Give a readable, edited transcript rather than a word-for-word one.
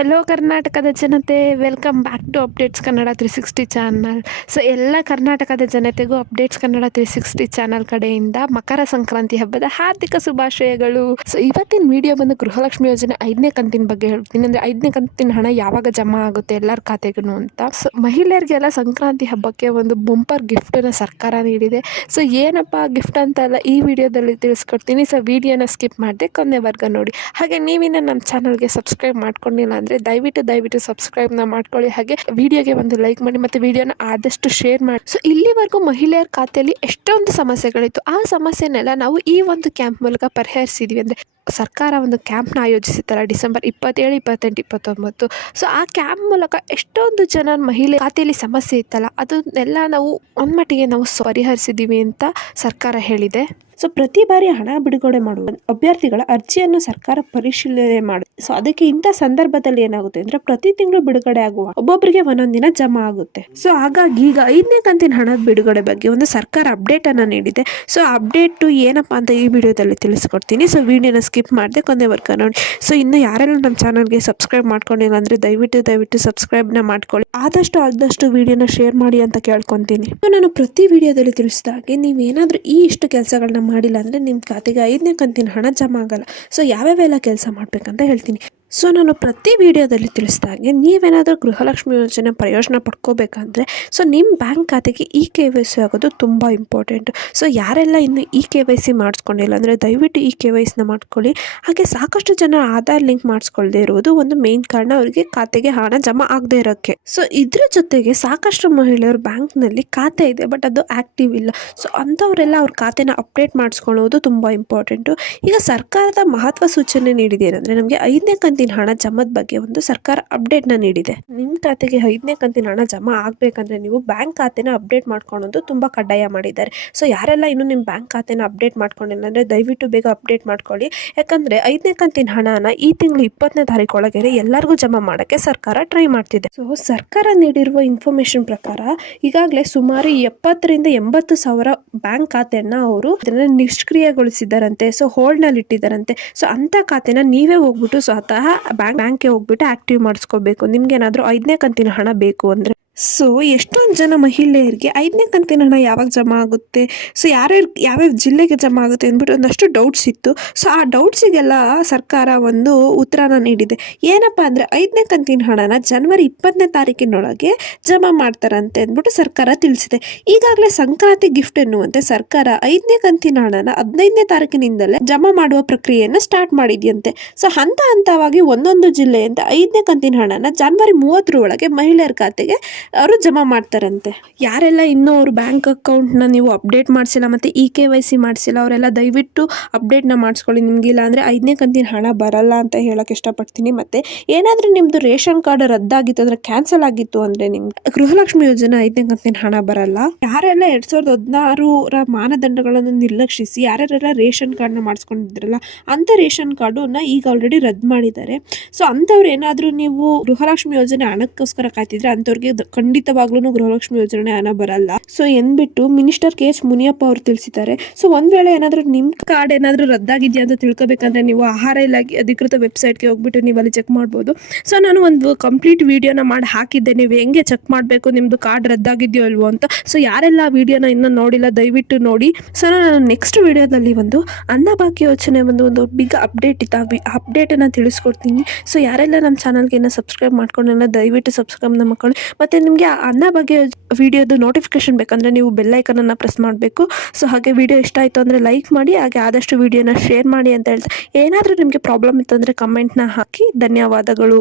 Hello ಕರ್ನಾಟಕದ ಜನತೆ, welcome back to updates Kannada 360 channel. So ಎಲ್ಲ ಕರ್ನಾಟಕದ ಜನತೆಗೂ ಅಪ್ಡೇಟ್ಸ್ ಕನ್ನಡ 360 ಚಾನಲ್ ಕಡೆಯಿಂದ ಮಕರ ಸಂಕ್ರಾಂತಿ ಹಬ್ಬದ ಹಾರ್ದಿಕ ಶುಭಾಶಯಗಳು. ಸೊ ಇವತ್ತಿನ ವಿಡಿಯೋ ಬಂದು ಗೃಹಲಕ್ಷ್ಮಿ ಯೋಜನೆ 5ನೇ ಕಂತಿನ ಬಗ್ಗೆ ಹೇಳ್ತೀನಿ. ಅಂದರೆ 5ನೇ ಕಂತಿನ ಹಣ ಯಾವಾಗ ಜಮಾ ಆಗುತ್ತೆ ಎಲ್ಲರ ಖಾತೆಗೂ ಅಂತ. ಸೊ ಮಹಿಳೆಯರಿಗೆಲ್ಲ ಸಂಕ್ರಾಂತಿ ಹಬ್ಬಕ್ಕೆ ಒಂದು ಬಂಪರ್ ಗಿಫ್ಟನ್ನು ಸರ್ಕಾರ ನೀಡಿದೆ. ಸೊ ಏನಪ್ಪ ಗಿಫ್ಟ್ ಅಂತೆಲ್ಲ ಈ ವಿಡಿಯೋದಲ್ಲಿ ತಿಳಿಸ್ಕೊಡ್ತೀನಿ. ಸೊ ವಿಡಿಯೋನ ಸ್ಕಿಪ್ ಮಾಡದೆ ಕೊನೆವರೆಗೂ ನೋಡಿ. ಹಾಗೆ ನೀವಿನ್ನ ನಮ್ಮ ಚಾನಲ್ಗೆ ಸಬ್ಸ್ಕ್ರೈಬ್ ಮಾಡ್ಕೊಂಡಿಲ್ಲ ಅಂದರೆ ದಯವಿಟ್ಟು ಸಬ್ಸ್ಕ್ರೈಬ್ನ ಮಾಡ್ಕೊಳ್ಳಿ. ಹಾಗೆ ವಿಡಿಯೋಗೆ ಒಂದು ಲೈಕ್ ಮಾಡಿ ಮತ್ತು ವಿಡಿಯೋನ ಆದಷ್ಟು ಶೇರ್ ಮಾಡಿ. ಸೊ ಇಲ್ಲಿವರೆಗೂ ಮಹಿಳೆಯರ ಖಾತೆಯಲ್ಲಿ ಎಷ್ಟೊಂದು ಸಮಸ್ಯೆಗಳಿತ್ತು. ಆ ಸಮಸ್ಯೆನೆಲ್ಲ ನಾವು ಈ ಒಂದು ಕ್ಯಾಂಪ್ ಮೂಲಕ ಪರಿಹರಿಸಿದ್ವಿ. ಅಂದರೆ ಸರ್ಕಾರ ಒಂದು ಕ್ಯಾಂಪ್ನ ಆಯೋಜಿಸಿತ್ತಲ್ಲ ಡಿಸೆಂಬರ್ 27, 28, 29. ಸೊ ಆ ಕ್ಯಾಂಪ್ ಮೂಲಕ ಎಷ್ಟೊಂದು ಜನ ಮಹಿಳೆ ಖಾತೆಯಲ್ಲಿ ಸಮಸ್ಯೆ ಇತ್ತಲ್ಲ ಅದನ್ನೆಲ್ಲ ನಾವು ಒಂದ್ಮಟ್ಟಿಗೆ ನಾವು ಪರಿಹರಿಸಿದ್ದೀವಿ ಅಂತ ಸರ್ಕಾರ ಹೇಳಿದೆ. ಸೊ ಪ್ರತಿ ಬಾರಿ ಹಣ ಬಿಡುಗಡೆ ಮಾಡುವ ಅಭ್ಯರ್ಥಿಗಳ ಅರ್ಜಿಯನ್ನು ಸರ್ಕಾರ ಪರಿಶೀಲನೆ ಮಾಡುತ್ತೆ. ಸೊ ಅದಕ್ಕೆ ಇಂಥ ಸಂದರ್ಭದಲ್ಲಿ ಏನಾಗುತ್ತೆ ಅಂದ್ರೆ ಪ್ರತಿ ತಿಂಗಳು ಬಿಡುಗಡೆ ಆಗುವ ಒಬ್ಬೊಬ್ಬರಿಗೆ ಒಂದೊಂದು ದಿನ ಜಮಾ ಆಗುತ್ತೆ. ಸೊ ಹಾಗಾಗಿ ಈಗ 5ನೇ ಕಂತಿನ ಹಣದ ಬಿಡುಗಡೆ ಬಗ್ಗೆ ಒಂದು ಸರ್ಕಾರ ಅಪ್ಡೇಟ್ ಅನ್ನ ನೀಡಿದೆ. ಸೊ ಅಪ್ಡೇಟ್ ಏನಪ್ಪಾ ಅಂತ ಈ ವಿಡಿಯೋದಲ್ಲಿ ತಿಳಿಸ್ಕೊಡ್ತೀನಿ. ಸೊ ವಿಡಿಯೋನ ಸ್ಕಿಪ್ ಮಾಡದೆ ಕೊನೆವರೆಗೂ ನೋಡಿ. ಸೊ ಇನ್ನು ಯಾರೆಲ್ಲ ನಮ್ಮ ಚಾನಲ್ಗೆ ಸಬ್ಸ್ಕ್ರೈಬ್ ಮಾಡ್ಕೊಂಡಿಲ್ಲ ಅಂದ್ರೆ ದಯವಿಟ್ಟು ಸಬ್ಸ್ಕ್ರೈಬ್ನ ಮಾಡ್ಕೊಳ್ಳಿ. ಆದಷ್ಟು ವಿಡಿಯೋನ ಶೇರ್ ಮಾಡಿ ಅಂತ ಕೇಳ್ಕೊಂತೀನಿ. ನಾನು ಪ್ರತಿ ವಿಡಿಯೋದಲ್ಲಿ ತಿಳಿಸಿದ ಹಾಗೆ ನೀವೇನಾದ್ರೂ ಈ ಇಷ್ಟು ಕೆಲಸಗಳನ್ನ ಮಾಡಿಲ್ಲ ಅಂದರೆ ನಿಮ್ಮ ಖಾತೆಗೆ 5ನೇ ಕಂತಿನ ಹಣ ಜಮಾ ಆಗಲ್ಲ. ಸೊ ಯಾವ್ಯಾವೆಲ್ಲ ಕೆಲಸ ಮಾಡಬೇಕಂತ ಹೇಳ್ತೀನಿ. ಸೊ ನಾನು ಪ್ರತಿ ವಿಡಿಯೋದಲ್ಲಿ ತಿಳಿಸಿದಾಗೆ ನೀವೇನಾದರೂ ಗೃಹಲಕ್ಷ್ಮಿ ಯೋಜನೆ ಪ್ರಯೋಜನ ಪಡ್ಕೋಬೇಕಂದ್ರೆ ಸೊ ನಿಮ್ಮ ಬ್ಯಾಂಕ್ ಖಾತೆಗೆ KYC ಆಗೋದು ತುಂಬ ಇಂಪಾರ್ಟೆಂಟ್. ಸೊ ಯಾರೆಲ್ಲ ಇನ್ನು KYC ಮಾಡಿಸ್ಕೊಂಡಿಲ್ಲ ಅಂದರೆ ದಯವಿಟ್ಟು KYCನ ಮಾಡ್ಕೊಳ್ಳಿ. ಹಾಗೆ ಸಾಕಷ್ಟು ಜನ ಆಧಾರ್ ಲಿಂಕ್ ಮಾಡಿಸ್ಕೊಳ್ದೇ ಇರುವುದು ಒಂದು ಮೇನ್ ಕಾರಣ ಅವರಿಗೆ ಖಾತೆಗೆ ಹಣ ಜಮಾ ಆಗದೆ ಇರೋಕ್ಕೆ. ಸೊ ಇದ್ರ ಜೊತೆಗೆ ಸಾಕಷ್ಟು ಮಹಿಳೆಯರು ಬ್ಯಾಂಕ್ನಲ್ಲಿ ಖಾತೆ ಇದೆ ಬಟ್ ಅದು ಆ್ಯಕ್ಟಿವ್ ಇಲ್ಲ. ಸೊ ಅಂಥವರೆಲ್ಲ ಅವ್ರ ಖಾತೆನ ಅಪ್ಡೇಟ್ ಮಾಡಿಸ್ಕೊಳ್ಳೋದು ತುಂಬ ಇಂಪಾರ್ಟೆಂಟು. ಈಗ ಸರ್ಕಾರದ ಮಹತ್ವ ಸೂಚನೆ ನೀಡಿದೆ ಏನಂದರೆ ನಮಗೆ 5ನೇ ಕಂತಿನ ಹಣ ಜಮಾದ ಬಗ್ಗೆ ಒಂದು ಸರ್ಕಾರ ಅಪ್ಡೇಟ್ನ ನೀಡಿದೆ. ನಿಮ್ಮ ಖಾತೆಗೆ 5ನೇ ಕಂತಿನ ಹಣ ಜಮಾ ಆಗಬೇಕಂದ್ರೆ ನೀವು ಬ್ಯಾಂಕ್ ಖಾತೆನ ಅಪ್ಡೇಟ್ ಮಾಡ್ಕೊಳ್ಳೋದು ತುಂಬ ಕಡ್ಡಾಯ ಮಾಡಿದ್ದಾರೆ. ಸೊ ಯಾರೆಲ್ಲ ಇನ್ನು ನಿಮ್ಮ ಬ್ಯಾಂಕ್ ಖಾತೆನ ಅಪ್ಡೇಟ್ ಮಾಡ್ಕೊಂಡಿಲ್ಲ ಅಂದರೆ ದಯವಿಟ್ಟು ಬೇಗ ಅಪ್ಡೇಟ್ ಮಾಡ್ಕೊಳ್ಳಿ. ಯಾಕಂದರೆ 5ನೇ ಕಂತಿನ ಹಣನ ಈ ತಿಂಗಳು 20ನೇ ತಾರೀಕು ಒಳಗೆ ಎಲ್ಲರಿಗೂ ಜಮಾ ಮಾಡೋಕ್ಕೆ ಸರ್ಕಾರ ಟ್ರೈ ಮಾಡ್ತಿದೆ. ಸೊ ಸರ್ಕಾರ ನೀಡಿರುವ ಇನ್ಫಾರ್ಮೇಶನ್ ಪ್ರಕಾರ ಈಗಾಗಲೇ ಸುಮಾರು 70ರಿಂದ 80 ಸಾವಿರ ಬ್ಯಾಂಕ್ ಖಾತೆಯನ್ನ ಅವರು ನಿಷ್ಕ್ರಿಯಗೊಳಿಸಿದ್ದಾರಂತೆ. ಸೊ ಹೋಲ್ಡ್ನಲ್ಲಿ ಇಟ್ಟಿದ್ದಾರಂತೆ. ಸೊ ಅಂಥ ಖಾತೆನ ನೀವೇ ಹೋಗ್ಬಿಟ್ಟು ಸ್ವತಃ ಬ್ಯಾಂಕ್ಗೆ ಹೋಗ್ಬಿಟ್ಟು ಆಕ್ಟಿವ್ ಮಾಡಿಸ್ಕೋಬೇಕು ನಿಮ್ಗೆ ಏನಾದರೂ 5ನೇ ಕಂತಿನ ಹಣ ಬೇಕು ಅಂದರೆ. ಸೊ ಎಷ್ಟೊಂದು ಜನ ಮಹಿಳೆಯರಿಗೆ 5ನೇ ಕಂತಿನ ಹಣ ಯಾವಾಗ ಜಮಾ ಆಗುತ್ತೆ, ಸೊ ಯಾವ್ಯಾವ ಜಿಲ್ಲೆಗೆ ಜಮಾ ಆಗುತ್ತೆ ಅಂದ್ಬಿಟ್ಟು ಒಂದಷ್ಟು ಡೌಟ್ಸ್ ಇತ್ತು. ಸೊ ಆ ಡೌಟ್ಸಿಗೆಲ್ಲ ಸರ್ಕಾರ ಒಂದು ಉತ್ತರನ ನೀಡಿದೆ. ಏನಪ್ಪ ಅಂದರೆ 5ನೇ ಕಂತಿನ ಹಣನ ಜನವರಿ 20ನೇ ತಾರೀಕಿನೊಳಗೆ ಜಮಾ ಮಾಡ್ತಾರಂತೆ ಅಂದ್ಬಿಟ್ಟು ಸರ್ಕಾರ ತಿಳಿಸಿದೆ. ಈಗಾಗಲೇ ಸಂಕ್ರಾಂತಿ ಗಿಫ್ಟ್ ಎನ್ನುವಂತೆ ಸರ್ಕಾರ 5ನೇ ಕಂತಿನ ಹಣನ 15ನೇ ತಾರೀಕಿನಿಂದಲೇ ಜಮಾ ಮಾಡುವ ಪ್ರಕ್ರಿಯೆಯನ್ನು ಸ್ಟಾರ್ಟ್ ಮಾಡಿದೆಯಂತೆ. ಸೊ ಹಂತವಾಗಿ ಒಂದೊಂದು ಜಿಲ್ಲೆಯಿಂದ 5ನೇ ಕಂತಿನ ಹಣನ ಜನವರಿ 30 ಒಳಗೆ ಮಹಿಳೆಯರ ಖಾತೆಗೆ ಅವರು ಜಮಾ ಮಾಡ್ತಾರಂತೆ. ಯಾರೆಲ್ಲ ಇನ್ನೂ ಅವ್ರ ಬ್ಯಾಂಕ್ ಅಕೌಂಟ್ನ ನೀವು ಅಪ್ಡೇಟ್ ಮಾಡಿಸಿಲ್ಲ ಮತ್ತು KYC ಮಾಡಿಸಿಲ್ಲ ಅವರೆಲ್ಲ ದಯವಿಟ್ಟು ಅಪ್ಡೇಟ್ನ ಮಾಡಿಸ್ಕೊಳ್ಳಿ. ನಿಮಗಿಲ್ಲ ಅಂದರೆ 5ನೇ ಕಂತಿನ ಹಣ ಬರಲ್ಲ ಅಂತ ಹೇಳಕ್ಕೆ ಇಷ್ಟಪಡ್ತೀನಿ. ಮತ್ತು ಏನಾದರೂ ನಿಮ್ಮದು ರೇಷನ್ ಕಾರ್ಡ್ ರದ್ದಾಗಿತ್ತು ಅಂದರೆ ಕ್ಯಾನ್ಸಲ್ ಆಗಿತ್ತು ಅಂದರೆ ನಿಮ್ಗೆ ಗೃಹಲಕ್ಷ್ಮಿ ಯೋಜನೆ 5ನೇ ಕಂತಿನ ಹಣ ಬರಲ್ಲ. ಯಾರೆಲ್ಲ 2016ರ ಮಾನದಂಡಗಳನ್ನು ನಿರ್ಲಕ್ಷಿಸಿ ಯಾರ್ಯಾರೆಲ್ಲ ರೇಷನ್ ಕಾರ್ಡ್ನ ಮಾಡಿಸ್ಕೊಂಡಿದ್ರಲ್ಲ ಅಂಥ ರೇಷನ್ ಕಾರ್ಡನ್ನ ಈಗ ಆಲ್ರೆಡಿ ರದ್ದು ಮಾಡಿದ್ದಾರೆ. ಸೊ ಅಂಥವ್ರು ಏನಾದರೂ ನೀವು ಗೃಹಲಕ್ಷ್ಮಿ ಯೋಜನೆ ಹಣಕ್ಕೋಸ್ಕರ ಕಾಯ್ತಿದ್ರೆ ಅಂಥವ್ರಿಗೆ ಖಂಡಿತವಾಗ್ಲೂ ಗೃಹಲಕ್ಷ್ಮಿ ಯೋಜನೆ ಹಣ ಬರಲ್ಲ. ಸೊ ಎಂದ್ಬಿಟ್ಟು ಮಿನಿಸ್ಟರ್ KH ಮುನಿಯಪ್ಪ ಅವರು ತಿಳಿಸಿದ್ದಾರೆ. ಸೊ ಒಂದ್ ವೇಳೆ ಏನಾದರೂ ನಿಮ್ಮ ಕಾರ್ಡ್ ಏನಾದರೂ ರದ್ದಾಗಿದೆಯಾ ಅಂತ ತಿಳ್ಕೊಬೇಕಂದ್ರೆ ನೀವು ಆಹಾರ ಇಲಾಖೆ ಅಧಿಕೃತ ವೆಬ್ಸೈಟ್ಗೆ ಹೋಗ್ಬಿಟ್ಟು ನೀವು ಅಲ್ಲಿ ಚೆಕ್ ಮಾಡ್ಬೋದು. ಸೊ ನಾನು ಒಂದು ಕಂಪ್ಲೀಟ್ ವಿಡಿಯೋನ ಮಾಡಿ ಹಾಕಿದ್ದೆ, ನೀವು ಹೆಂಗೆ ಚೆಕ್ ಮಾಡಬೇಕು ನಿಮ್ಮದು ಕಾರ್ಡ್ ರದ್ದಾಗಿದೆಯೋ ಇಲ್ವೋ ಅಂತ. ಸೊ ಯಾರೆಲ್ಲ ಆ ವಿಡಿಯೋನ ಇನ್ನೂ ನೋಡಿಲ್ಲ ದಯವಿಟ್ಟು ನೋಡಿ. ಸೊ ನಾನು ನೆಕ್ಸ್ಟ್ ವಿಡಿಯೋದಲ್ಲಿ ಒಂದು ಅನ್ನಭಾಗ್ಯ ಯೋಜನೆ ಒಂದು ಬಿಗ್ ಅಪ್ಡೇಟ್ ಇತ್ತು. ಆ ಅಪ್ಡೇಟನ್ನು ತಿಳಿಸ್ಕೊಡ್ತೀನಿ. ಸೊ ಯಾರೆಲ್ಲ ನಮ್ಮ ಚಾನಲ್ಗೆ ಇನ್ನೂ ಸಬ್ಸ್ಕ್ರೈಬ್ ಮಾಡ್ಕೊಂಡಿಲ್ಲ ದಯವಿಟ್ಟು ಸಬ್ಸ್ಕ್ರೈಬ್ನ ಮಾಡ್ಕೊಳ್ಳಿ. ಮತ್ತು ನಿಮಗೆ ಅನ್ನ ಬಗ್ಗೆ ವಿಡಿಯೋದು ನೋಟಿಫಿಕೇಶನ್ ಬೇಕಂದರೆ ನೀವು ಬೆಲ್ ಐಕನನ್ನು ಪ್ರೆಸ್ ಮಾಡಬೇಕು. ಸೊ ಹಾಗೆ ವಿಡಿಯೋ ಇಷ್ಟ ಆಯಿತು ಅಂದರೆ ಲೈಕ್ ಮಾಡಿ, ಹಾಗೆ ಆದಷ್ಟು ವಿಡಿಯೋನ ಶೇರ್ ಮಾಡಿ ಅಂತ ಹೇಳ್ತಾ ಏನಾದರೂ ನಿಮಗೆ ಪ್ರಾಬ್ಲಮ್ ಇತ್ತು ಅಂದರೆ ಕಮೆಂಟ್ನ ಹಾಕಿ. ಧನ್ಯವಾದಗಳು.